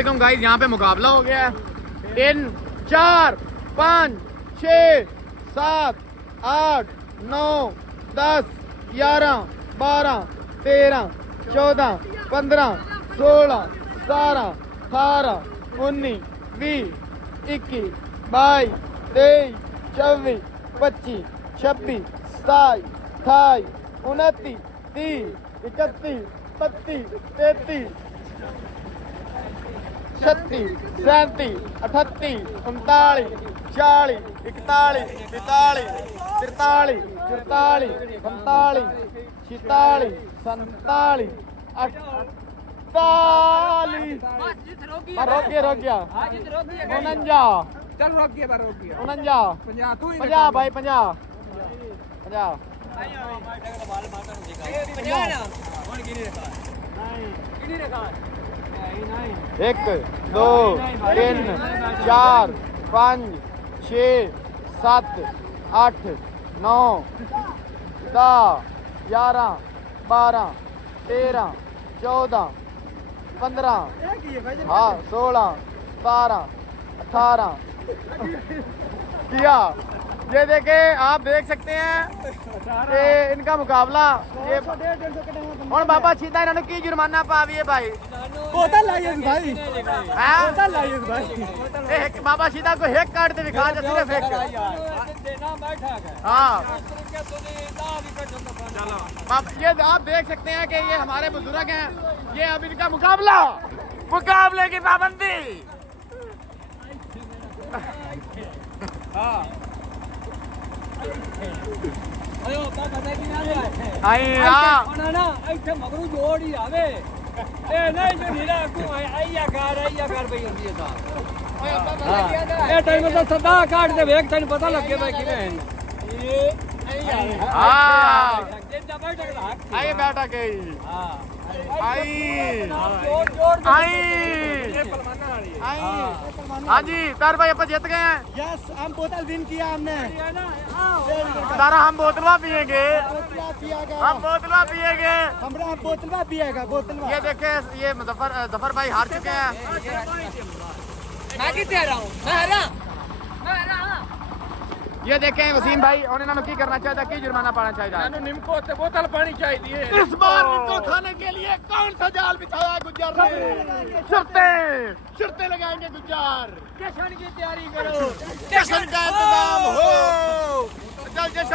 वालेकुम गाइस, यहाँ पे मुकाबला हो गया है। 3 4 5 6 7 8 9 10 11 12 13 14 15 16 17 18 19 20 21 22 23 24 25 26 27 28 29 30 31 32 33 36 37 38 39 40 41 42 43 44 45 46 47 48 रोक गया 49 चल रोक गया 49 50 भाई 50 एक 2 3 4 5 6 7 8 9 10 11 12 13 14 15 हाँ 16 17 18 किया। ये देखे, आप देख सकते हैं कि इनका मुकाबला ये और बाबा सीधा इन्होंने की जुर्माना पावी भाई बोतल लाइए भाई, हाँ? बोतल लाइए भाई। एक बाबा सीधा को हेक काट दे दिखा दे सिर्फ एक। हाँ ये आप देख सकते हैं कि ये हमारे बुजुर्ग हैं। ये अब इनका मुकाबले की पाबंदी। मगरू जोड़ ही आवे नहीं जो नीरा को आइया कर भाई होंदी है साहब। ए टाइम तो सदा काट दे वेख तने पता लग गया भाई किवें हाँ आइए बैठा गई हाँ जी तार भाई अपन जीत गए हैं। यस, हम बोतल विन किया हमने। तारा हम बोतलवा पिएंगे, हम बोतलवा पिएंगे। हमरा बोतलवा पिएगा बोतलवा। ये देखे, ये जफर भाई हार चुके हैं। मैं कितने रहा हूं, मैं हरा। ये देखें वसीम भाई और इन्होंने की करना चाहिए, की जुर्माना पाना चाहिए। निम्को से बोतल पानी चाहिए। इस बार निम्को खाने के लिए कौन सा जाल बिछाया गुज्जर ने? शर्तें लगाएंगे गुज्जर। जश्न की तैयारी करो, जश्न का इंतजाम हो, जल जश्न